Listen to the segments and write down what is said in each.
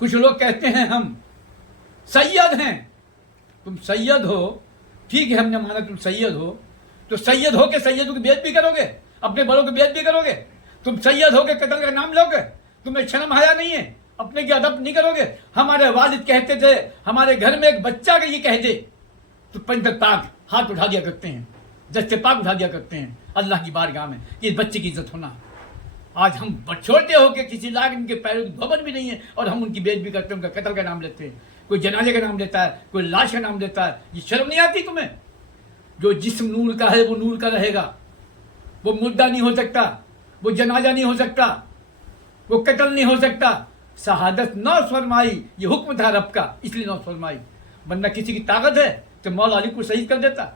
کچھ لوگ کہتے ہیں ہم سید ہیں. تم سید ہو، ٹھیک ہے، ہم نے مانا تم سید ہو، تو سید ہو کے سیدوں کی بیعت بھی کرو گے، اپنے بڑوں کی بیعت بھی کرو گے. تم سید ہو کے قتل کا نام لو گے، تمہیں شرم حیا نہیں ہے، اپنے کی ادب نہیں کرو گے. ہمارے والد کہتے تھے ہمارے گھر میں ایک بچہ کا یہ کہہ دے تو پنجر پاک ہاتھ اٹھا دیا کرتے ہیں، دستے پاک اٹھا دیا کرتے ہیں اللہ کی بارگاہ میں کہ اس بچے کی عزت ہونا. آج ہم چھوٹے ہو کے کسی لاگ ان کے پیروں کی دھوبن بھی نہیں ہے اور ہم ان کی بیعت بھی کرتے ہیں، ان کا قتل کا نام لیتے ہیں. کوئی جنازے کا نام لیتا ہے، کوئی لاش کا نام لیتا ہے. یہ شرم نہیں آتی تمہیں؟ جو جسم نور کا ہے وہ نور کا رہے گا، وہ مردہ نہیں ہو سکتا، وہ جنازہ نہیں ہو سکتا، وہ قتل نہیں ہو سکتا. شہادت نو فرمائی، یہ حکم تھا رب کا، اس لیے نو فرمائی. ورنہ کسی کی طاقت ہے تو مولا علی کو شہید کر دیتا.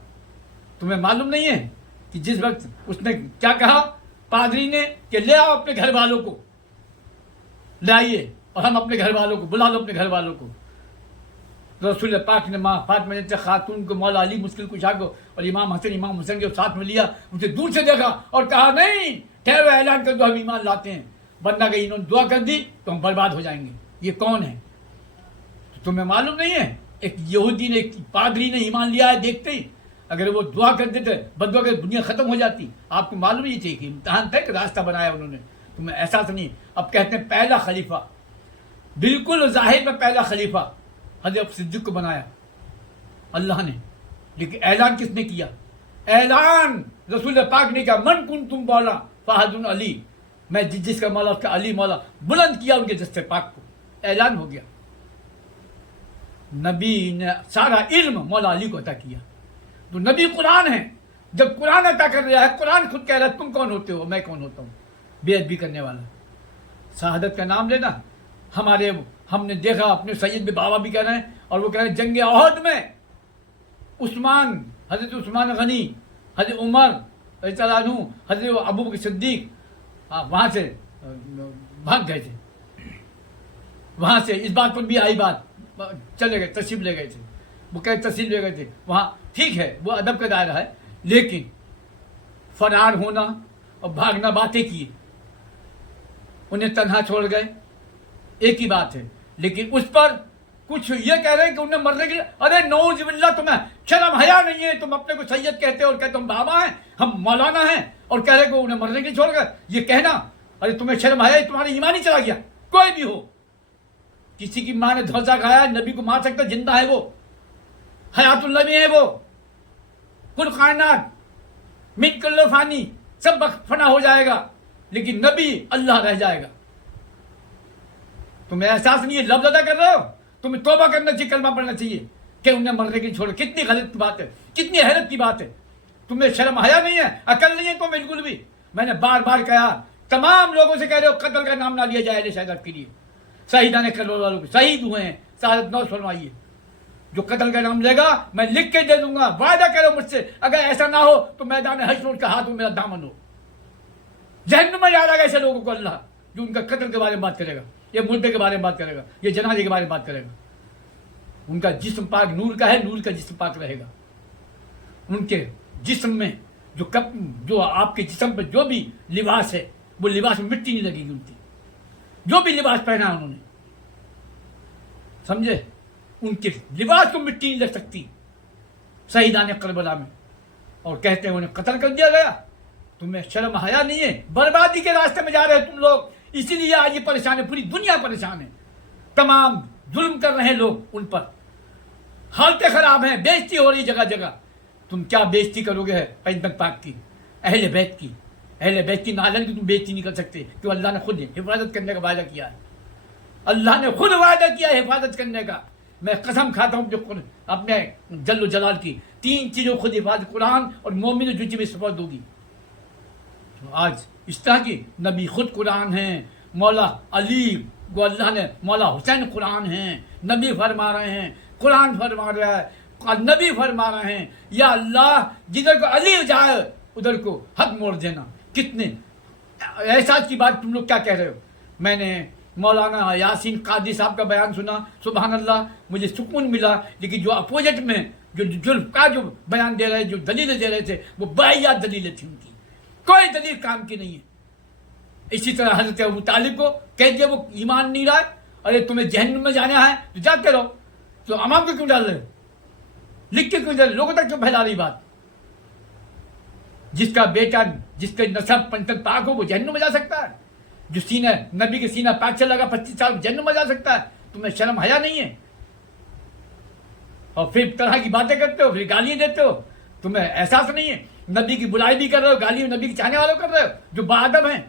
تمہیں معلوم نہیں ہے کہ جس وقت اس نے کیا کہا پادری نے کہ لے آؤ اپنے گھر والوں کو، لائیے اور ہم اپنے گھر والوں کو بلا لو، اپنے گھر والوں کو. رسول پاک نے ماں فاطمہ خاتون کو مولا علی مشکل کشا کو اور امام حسن امام حسین کے ساتھ میں لیا، اسے دور سے دیکھا اور کہا نہیں ٹھہرو، اعلان کر دو ہم ایمان لاتے ہیں، ورنہ کہ انہوں نے دعا کر دی تو ہم برباد ہو جائیں گے. یہ کون ہے؟ تمہیں معلوم نہیں ہے؟ ایک یہودی نے، ایک پادری نے ایمان لیا ہے دیکھتے ہی. اگر وہ دعا کر دیتے بدعا کر دنیا ختم ہو جاتی. آپ کو معلوم ہی تھی کہ امتحان تھا کہ راستہ بنایا انہوں نے، تمہیں احساس نہیں. اب کہتے ہیں پہلا خلیفہ، بالکل ظاہر میں پہلا خلیفہ حضرت صدیق کو بنایا اللہ نے، لیکن اعلان کس نے کیا؟ اعلان رسول پاک نے کیا، من کن تم مولا فہد علی، میں جس کا مولا اس کا علی مولا. بلند کیا ان کے دستے پاک کو، اعلان ہو گیا. نبی نے سارا علم مولا علی کو عطا کیا. تو نبی قرآن ہے، جب قرآن عطا کر رہا ہے، قرآن خود کہہ رہا ہے تم کون ہوتے ہو، میں کون ہوتا ہوں، بیعت بھی کرنے والا. شہادت کا نام لینا. ہم نے دیکھا اپنے سید بھی بابا بھی کہہ رہے ہیں، اور وہ کہہ رہے ہیں جنگ احد میں عثمان، حضرت عثمان غنی، حضرت عمر رضی اللہ عنہ، حضرت ابو بکر صدیق وہاں سے بھاگ گئے تھے. وہاں سے اس بات پر بھی آئی بات، چلے گئے، تشریف لے گئے تھے. وہ کہ تشریف لے گئے تھے وہاں، ٹھیک ہے وہ ادب کا دائرہ ہے، لیکن فرار ہونا اور بھاگنا باتیں کی، انہیں تنہا چھوڑ گئے، ایک ہی بات ہے. لیکن اس پر کچھ یہ کہہ رہے ہیں کہ انہیں مرنے کے لیے، ارے نعوذ باللہ، تمہیں شرم حیا نہیں ہے؟ تم اپنے کو سید کہتے ہو اور کہتے ہم بابا ہیں، ہم مولانا ہیں، اور کہہ رہے کہ انہیں مرنے کے لیے چھوڑ گئے. یہ کہنا، ارے تمہیں شرم حیا، تمہارا ایمان ہی چلا گیا. کوئی بھی ہو، کسی کی ماں نے دھوسا کھایا، نبی کو مار سکتا، زندہ ہے وہ، حیات اللہ میں ہے وہ. کل کائنات مٹ کر لو فانی، سب فنا ہو جائے گا، لیکن نبی اللہ رہ جائے گا. تمہیں احساس نہیں ہے؟ لفظ ادا کر رہے ہو. تمہیں توبہ کرنا چاہیے، کلمہ پڑھنا چاہیے کہ انہیں مرنے کے لیے چھوڑو. کتنی غلط کی بات ہے، کتنی حیرت کی بات ہے. تمہیں شرم حیا نہیں ہے، عقل نہیں ہے تو بالکل بھی. میں نے بار بار کہا، تمام لوگوں سے کہہ رہے ہو قتل کا نام نہ لیا جائے شہادت کے لیے. شہیدان کربلا والوں کو شہید ہوئے ہیں، شہادت نو فرمائیے. جو قتل کا نام لے گا میں لکھ کے دے دوں گا، وعدہ کرو مجھ سے، اگر ایسا نہ ہو تو میدان حشر کا ہاتھ میرا دامن ہو. جہنم میں ڈالے گا ایسے لوگوں کو اللہ، جو ان کا قتل کے بارے میں بات کرے گا، یہ مردے کے بارے میں بات کرے گا، یہ جنازے کے بارے میں بات کرے گا. ان کا جسم پاک نور کا ہے، نور کا جسم پاک رہے گا. ان کے جسم میں جو آپ کے جسم پہ جو بھی لباس ہے، وہ لباس میں مٹی نہیں لگے گی. ان کی جو بھی لباس پہنا انہوں نے، سمجھے، ان کے لباس کو مٹی نہیں لگ سکتی. شہیدان کربلا میں، اور کہتے ہیں انہیں قتل کر دیا گیا. تمہیں شرم حیا نہیں ہے؟ بربادی کے راستے میں جا رہے ہیں تم لوگ، اسی لیے آج یہ پریشان ہے، پوری دنیا پریشان ہے. تمام ظلم کر رہے ہیں لوگ ان پر، حالتیں خراب ہیں، بےزتی ہو رہی جگہ جگہ. تم کیا بےزتی کرو گے پیغمبر پاک کی، اہل بیت کی؟ اہل بیت کی نالن کی تم بےزتی نہیں کر سکتے، کیوں اللہ نے خود حفاظت کرنے کا وعدہ کیا ہے. اللہ نے خود وعدہ کیا ہے حفاظت کرنے کا. میں قسم کھاتا ہوں جو اپنے جل و جلال کی 3 چیزوں خود حفاظت، قرآن اور مومن جو چیزیں سپرد ہوگی. آج اس طرح کی نبی خود قرآن ہیں، مولا علی کو اللہ نے، مولا حسین قرآن ہیں، نبی فرما رہے ہیں، قرآن فرما رہا ہے، نبی فرما رہے ہیں یا اللہ جدھر کو علی جائے ادھر کو حق موڑ دینا. کتنے احساس کی بات تم لوگ کیا کہہ رہے ہو. میں نے مولانا یاسین قادری صاحب کا بیان سنا، سبحان اللہ، مجھے سکون ملا. لیکن جو اپوزٹ میں جو جلف کا جو بیان دے رہے، جو دلیلیں دے رہے تھے، وہ باحیات دلیلیں تھیں، ان کی کوئی دلیل کام کی نہیں ہے. اسی طرح حضرت ابو طالب کو کہہ دیا وہ ایمان نہیں رہا، ارے تمہیں جہنم میں جانا ہے تو جاتے رہو، تو عوام کو کیوں ڈال رہے ہو؟ لکھ کے کیوں ڈال رہے؟ لوگوں تک کیوں پھیلا رہی بات؟ جس کا بیٹا، جس کے نسب پنتن پاک ہو وہ جہنم میں جا سکتا ہے، جو سینہ نبی کے سینہ پاک سے لگا 25 سال جہنم میں جا سکتا ہے؟ تمہیں شرم حیا نہیں ہے؟ اور پھر طرح کی باتیں کرتے ہو، پھر گالیاں دیتے ہو، تمہیں احساس نہیں ہے؟ نبی کی برائی بھی کر رہے ہو، گالی نبی کے چاہنے والوں کر رہے ہو جو باادب ہیں۔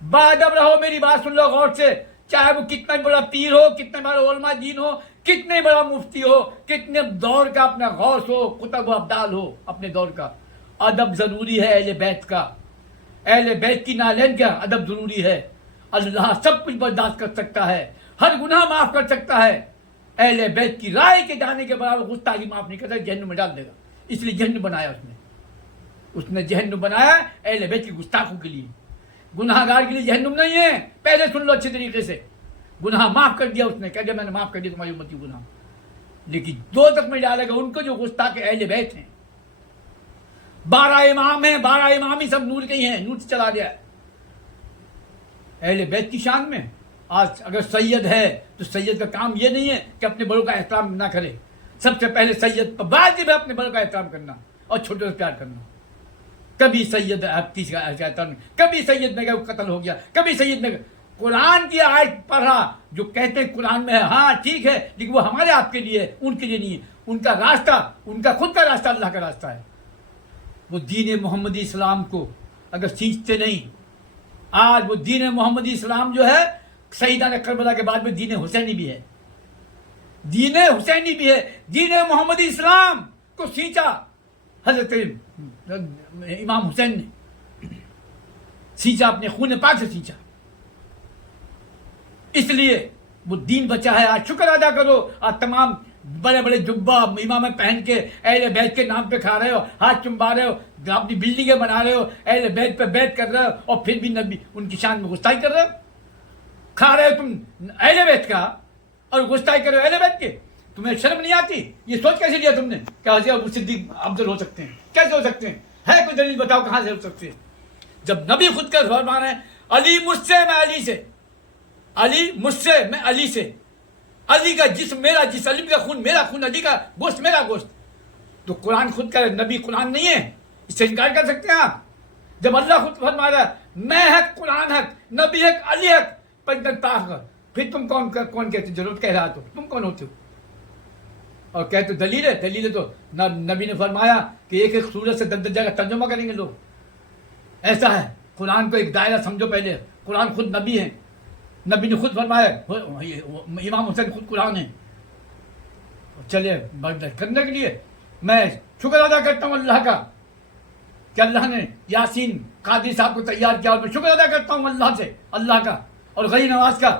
باادب رہو، میری بات سن لو غور سے، چاہے وہ کتنا بڑا پیر ہو، کتنے بڑا علماء دین ہو، کتنے بڑا مفتی ہو، کتنے دور کا اپنا غوث ہو، قطب و ابدال ہو اپنے دور کا، ادب ضروری ہے اہل بیت کا، اہل بیت کی نالین کا ادب ضروری ہے۔ اللہ سب کچھ برداشت کر سکتا ہے، ہر گناہ معاف کر سکتا ہے، اہل بیت کی رائے کے جانے کے برابر گستاخی معاف نہیں کرتا، جہنم میں ڈال دے گا۔ اس لیے جہنم بنایا اس نے جہنم بنایا اہل بیت کی گستاخوں کے لیے، گناہ گار کے لیے جہنم نہیں ہے۔ پہلے سن لو اچھے طریقے سے، گناہ معاف کر دیا اس نے، کہہ دیا میں نے معاف کر دیا تمہاری امت کی گناہ، لیکن دوزخ میں ڈالے گا ان کو جو گستاخ اہل بیت ہیں۔ 12 امام ہیں، 12 امام ہی سب نور کے ہی ہیں، نور سے چلا گیا اہل بیت کی شان میں۔ آج اگر سید ہے تو سید کا کام یہ نہیں ہے کہ اپنے بڑوں کا احترام نہ کرے، سب سے پہلے سید پر واجب ہے اپنے بڑوں کا احترام کرنا اور چھوٹوں سے پیار کرنا۔ کبھی سید کسی کا احترام نہیں، کبھی سید میں قتل ہو گیا، کبھی سید میں قرآن کی آیت پڑھا جو کہتے ہیں قرآن میں ہے، ہاں ٹھیک ہے، لیکن وہ ہمارے آپ کے لیے، ان کے لیے نہیں ہے۔ ان کا راستہ، ان کا خود کا راستہ اللہ کا راستہ ہے۔ وہ دین محمدی اسلام کو اگر سیکھتے نہیں، آج وہ دین محمدی اسلام جو ہے سیدہ کربلا کے بعد میں دین حسینی بھی ہے، دین حسینی بھی ہے۔ دین محمدی اسلام کو سینچا حضرت امام حسین نے، سینچا اپنے خون پاک سے سینچا، اس لیے وہ دین بچا ہے۔ آج شکر ادا کرو، آج تمام بڑے بڑے جبہ امامیں پہن کے اہل بیت کے نام پہ کھا رہے ہو، ہاتھ چمبا رہے ہو، اپنی بلڈنگیں بنا رہے ہو، اہل بیت پہ بیت کر رہے ہو، اور پھر بھی نبی ان کی شان میں گستاخی کر رہے ہو۔ کھا رہے ہو تم اہل بیت کا اور گستاخی کر رہے ہو اہل بیت کے، تمہیں شرم نہیں آتی؟ یہ سوچ کیسے لیا تم نے کہ حضرت ابو صدیق افضل ہو سکتے ہیں؟ کیسے ہو سکتے ہیں؟ ہے کوئی دلیل بتاؤ کہاں سے ہو سکتے ہیں؟ جب نبی خود کا فرمان ہے علی مجھ سے میں علی سے، علی مجھ سے میں علی سے، علی کا جسم میرا جسم، علی کا خون میرا خون، علی کا گوشت میرا گوشت، تو قرآن خود کا نبی قرآن نہیں ہے، اس سے انکار کر سکتے ہیں آپ؟ جب اللہ خود فرما رہا ہے میں حق، قرآن حق، نبی حق، علی حق، پنجتن، پھر تم کون کہتے ضرورت کہہ رہا تو تم کون ہوتے ہو؟ اور کہتے دلیل ہے، دلیل ہے تو نبی نے فرمایا کہ ایک ایک سورت سے 10 جگہ ترجمہ کریں گے لوگ، ایسا ہے۔ قرآن کو ایک دائرہ سمجھو پہلے، قرآن خود نبی ہے، نبی نے خود فرمایا، امام حسین خود قرآن ہے۔ چلے برداشت کرنے کے لیے میں شکر ادا کرتا ہوں اللہ کا کہ اللہ نے یاسین قادری صاحب کو تیار کیا، اور میں شکر ادا کرتا ہوں اللہ سے، اللہ کا اور غنی نواز کا